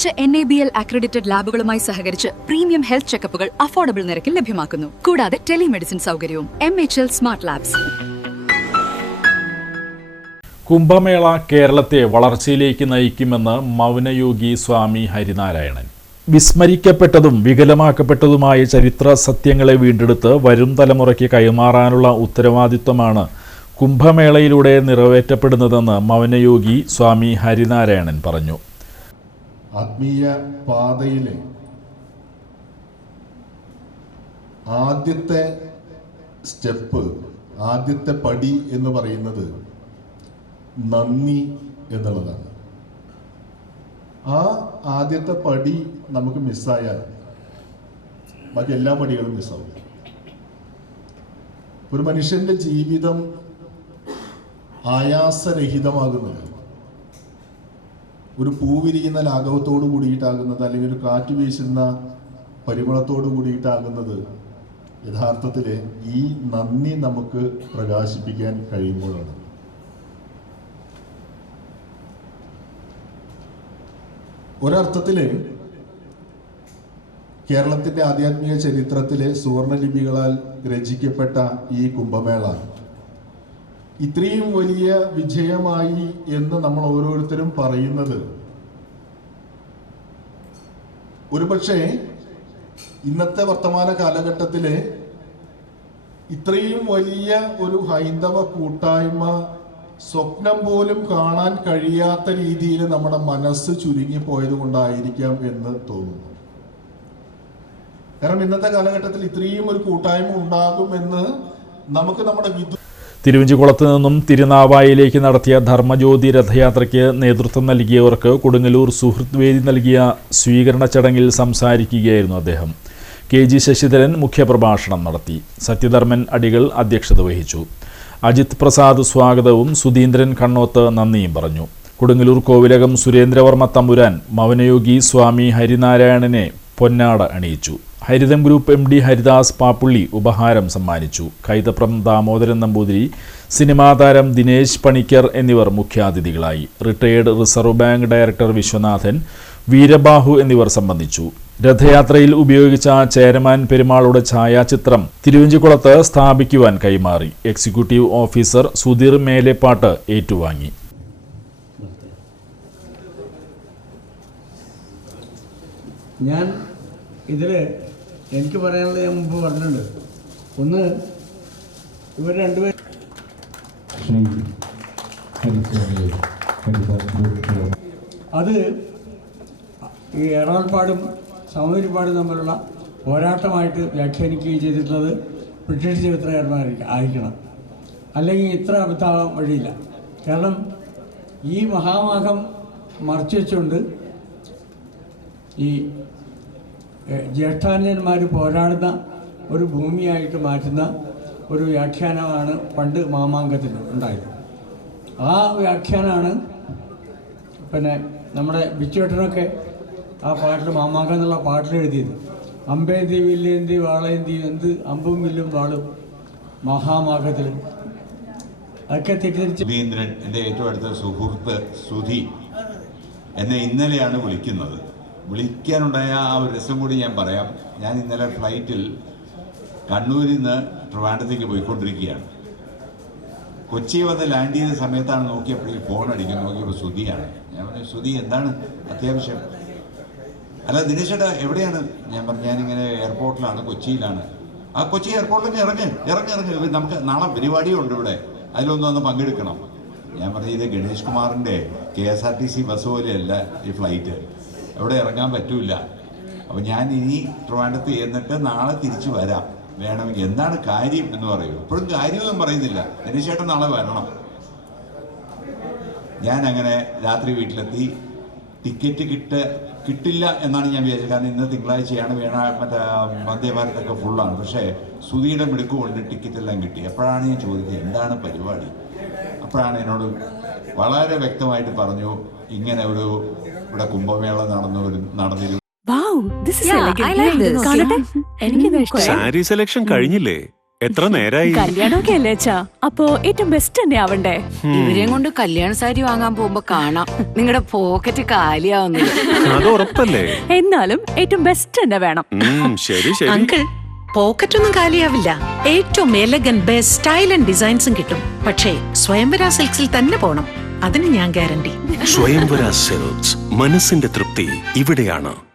മികച്ച NABL accredited ലാബുകളുമായി സഹകരിച്ച് premium health ചെക്കപ്പുകൾ affordable നിരക്കിൽ ലഭ്യമാക്കുന്നു. കൂടാതെ ടെലിമെഡിസിൻ സൗകര്യവും. MHL smart labs. കുംഭമേള കേരളത്തെ വളർച്ചയിലേക്ക് നയിക്കുമെന്ന് മൗനയോഗി സ്വാമി ഹരിനാരായണൻ. വിസ്മരിക്കപ്പെട്ടതും വികലമാക്കപ്പെട്ടതുമായ ചരിത്ര സത്യങ്ങളെ വീണ്ടെടുത്ത് വരും തലമുറയ്ക്ക് കൈമാറാനുള്ള ഉത്തരവാദിത്വമാണ് കുംഭമേളയിലൂടെ നിറവേറ്റപ്പെടുന്നതെന്ന് മൗനയോഗി സ്വാമി ഹരിനാരായണൻ പറഞ്ഞു. ആത്മീയ പാതയിലെ ആദ്യത്തെ സ്റ്റെപ്പ്, ആദ്യത്തെ പടി എന്ന് പറയുന്നത് നന്ദി എന്നുള്ളതാണ്. ആ ആദ്യത്തെ പടി നമുക്ക് മിസ്സായാൽ ബാക്കി എല്ലാ പടികളും മിസ്സാവും. ഒരു മനുഷ്യന്റെ ജീവിതം ആയാസരഹിതമാകുന്നത്, ഒരു പൂവിരിയുന്ന ലാഘവത്തോടു കൂടിയിട്ടാകുന്നത്, അല്ലെങ്കിൽ ഒരു കാറ്റ് വീശുന്ന പരിമളത്തോടു കൂടിയിട്ടാകുന്നത് യഥാർത്ഥത്തിൽ ഈ നന്ദി നമുക്ക് പ്രകാശിപ്പിക്കാൻ കഴിയുമ്പോഴാണ്. ഒരർത്ഥത്തിൽ കേരളത്തിൻ്റെ ആധ്യാത്മിക ചരിത്രത്തിലെ സുവർണലിപികളാൽ രചിക്കപ്പെട്ട ഈ കുംഭമേള ഇത്രയും വലിയ വിജയമായി എന്ന് നമ്മൾ ഓരോരുത്തരും പറയുന്നത് ഒരുപക്ഷെ ഇന്നത്തെ വർത്തമാന കാലഘട്ടത്തിലെ ഇത്രയും വലിയ ഒരു ഹൈന്ദവ കൂട്ടായ്മ സ്വപ്നം പോലും കാണാൻ കഴിയാത്ത രീതിയിൽ നമ്മുടെ മനസ്സ് ചുരുങ്ങിപ്പോയത് കൊണ്ടായിരിക്കാം എന്ന് തോന്നുന്നു. കാരണം ഇന്നത്തെ കാലഘട്ടത്തിൽ ഇത്രയും ഒരു കൂട്ടായ്മ ഉണ്ടാകുമെന്ന് നമുക്ക് നമ്മുടെ തിരുവഞ്ചിക്കുളത്ത് നിന്നും തിരുനാവായിലേക്ക് നടത്തിയ ധർമ്മജ്യോതി രഥയാത്രയ്ക്ക് നേതൃത്വം നൽകിയവർക്ക് കൊടുങ്ങല്ലൂർ സുഹൃത്ത് വേദി നൽകിയ സ്വീകരണ ചടങ്ങിൽ സംസാരിക്കുകയായിരുന്നു അദ്ദേഹം. KG ശശിധരൻ മുഖ്യപ്രഭാഷണം നടത്തി. സത്യധർമ്മൻ അടികൾ അധ്യക്ഷത വഹിച്ചു. അജിത് പ്രസാദ് സ്വാഗതവും സുധീന്ദ്രൻ കണ്ണോത്ത് നന്ദിയും പറഞ്ഞു. കൊടുങ്ങല്ലൂർ കോവിലകം സുരേന്ദ്രവർമ്മ തമ്പുരാൻ മൗനയോഗി സ്വാമി ഹരിനാരായണനെ പൊന്നാട അണിയിച്ചു. ഹരിതം ഗ്രൂപ്പ് MD ഹരിദാസ് പാപ്പുള്ളി ഉപഹാരം സമ്മാനിച്ചു. കൈതപ്രം ദാമോദരൻ നമ്പൂതിരി, സിനിമാ താരം ദിനേശ് പണിക്കർ എന്നിവർ മുഖ്യാതിഥികളായി. Retired reserve bank director Viswanathan, Veerabahu എന്നിവർ സംബന്ധിച്ചു. രഥയാത്രയിൽ ഉപയോഗിച്ച ചേരമാൻ പെരുമാളുടെ ഛായാചിത്രം തിരുവഞ്ചിക്കുളത്ത് സ്ഥാപിക്കുവാൻ കൈമാറി. എക്സിക്യൂട്ടീവ് ഓഫീസർ സുധീർ മേലെപ്പാട്ട് ഏറ്റുവാങ്ങി. ഞാൻ ഇതിൽ എനിക്ക് പറയാനുള്ളത് ഞാൻ മുമ്പ് പറഞ്ഞിട്ടുണ്ട്. ഒന്ന്, ഇവർ രണ്ടുപേരും അത് ഈ ഏറാൾപ്പാടും സൗന്ദര്യപ്പാടും തമ്മിലുള്ള പോരാട്ടമായിട്ട് വ്യാഖ്യാനിക്കുകയും ചെയ്തിട്ടുള്ളത് ബ്രിട്ടീഷ് ചരിത്രകാരന്മാരായിരിക്കണം. അല്ലെങ്കിൽ ഇത്ര അബദ്ധമാകാൻ വഴിയില്ല. കാരണം ഈ മഹാമാഘം മറച്ചു വെച്ചുകൊണ്ട് ഈ ജ്യേഷ്ഠാനുജന്മാർ പോരാടുന്ന ഒരു ഭൂമിയായിട്ട് മാറ്റുന്ന ഒരു വ്യാഖ്യാനമാണ് പണ്ട് മാമാങ്കത്തിന് ഉണ്ടായത്. ആ വ്യാഖ്യാനമാണ് പിന്നെ നമ്മുടെ ബിച്ചുവേട്ടനൊക്കെ ആ പാട്ടിൽ മാമാങ്കം എന്നുള്ള പാട്ടിൽ എഴുതിയത്. അമ്പേന്തി വില്ലേന്തി വാളേന്തി എന്ത് അമ്പും വില്ലും വാളും മഹാമാഘത്തിൽ. അതൊക്കെ തെറ്റിദ്ധരിച്ച് സുധീന്ദ്രൻ, എൻ്റെ ഏറ്റവും അടുത്ത സുഹൃത്ത് സുധി, എന്നെ ഇന്നലെയാണ് വിളിക്കുന്നത്. വിളിക്കാനുണ്ടായ ആ ഒരു രസം കൂടി ഞാൻ പറയാം. ഞാൻ ഇന്നലെ ഫ്ലൈറ്റിൽ കണ്ണൂരിൽ നിന്ന് ട്രിവാൻഡ്രത്തേക്ക് പോയിക്കൊണ്ടിരിക്കുകയാണ്. കൊച്ചി വന്ന് ലാൻഡ് ചെയ്ത സമയത്താണ് നോക്കിയപ്പോഴേക്കും ഫോൺ അടിക്കാൻ നോക്കിയപ്പോൾ സുധിയാണ്. ഞാൻ പറഞ്ഞു, സുധി എന്താണ് അത്യാവശ്യം? അല്ല ദിനേശേട്ടാ എവിടെയാണ്? ഞാൻ പറഞ്ഞു, ഞാനിങ്ങനെ എയർപോർട്ടിലാണ്, കൊച്ചിയിലാണ്. ആ കൊച്ചി എയർപോർട്ടിലേക്ക് ഇറങ്ങ്, നമുക്ക് നാളെ പരിപാടിയുണ്ട് ഇവിടെ, അതിലൊന്ന് പങ്കെടുക്കണം. ഞാൻ പറഞ്ഞു, ഇത് ഗണേഷ് കുമാറിൻ്റെ KSRTC ബസ് പോലെയല്ല ഈ ഫ്ലൈറ്റ്, എവിടെ ഇറങ്ങാൻ പറ്റൂല. അപ്പോൾ ഞാൻ ഇനി ട്രിവാൻഡ്രത്ത് ചെന്നിട്ട് നാളെ തിരിച്ചു വരാം, വേണമെങ്കിൽ. എന്താണ് കാര്യം എന്ന് പറയൂ. ഇപ്പോഴും കാര്യമൊന്നും പറയുന്നില്ല. ദിനേശേട്ടൻ നാളെ വരണം. ഞാൻ അങ്ങനെ രാത്രി വീട്ടിലെത്തി. ടിക്കറ്റ് കിട്ടില്ല എന്നാണ് ഞാൻ വിചാരിച്ചത്. കാരണം ഇന്ന് തിങ്കളാഴ്ചയാണ്, മറ്റേ വന്ദേ ഭാരതൊക്കെ ഫുള്ളാണ്. പക്ഷേ സുധിയുടെ മിടുക്കുകൊണ്ട് ടിക്കറ്റ് എല്ലാം കിട്ടി. അപ്പോഴാണ് ഞാൻ ചോദിച്ചത് എന്താണ് പരിപാടി. അപ്പോഴാണ് എന്നോട് വളരെ വ്യക്തമായിട്ട് പറഞ്ഞു, ഇങ്ങനെ ഇവിടെ കുംഭമേള നടന്നിരുന്നു. സാരി സെലക്ഷൻ കഴിഞ്ഞില്ലേ? എത്ര നേരായി? കല്യാണമൊക്കെ അല്ലേ അച്ഛാ, അപ്പോ ഏറ്റവും ബെസ്റ്റ് തന്നെ ആവണ്ടേ? ഇവരെയും കൊണ്ട് കല്യാണ സാരി വാങ്ങാൻ പോകുമ്പോ കാണാം നിങ്ങളുടെ പോക്കറ്റ് കാലിയാവുന്നത്. അത് ഉറപ്പല്ലേ? എന്നാലും ഏറ്റവും ബെസ്റ്റ് തന്നെ വേണം. ശരി ശരി. അങ്കിൾ, പോക്കറ്റ് ഒന്നും കാലിയാവില്ല. ഏറ്റവും എലഗന്റ് ബെസ്റ്റ് സ്റ്റൈൽ ആൻഡ് ഡിസൈൻസും കിട്ടും. പക്ഷേ സ്വയംവര സിൽക്സിൽ തന്നെ പോണം, അതിന് ഞാൻ ഗ്യാരണ്ടി. സ്വയംവര സിൽക്സ്, മനസ്സിന്റെ തൃപ്തി ഇവിടെയാണ്.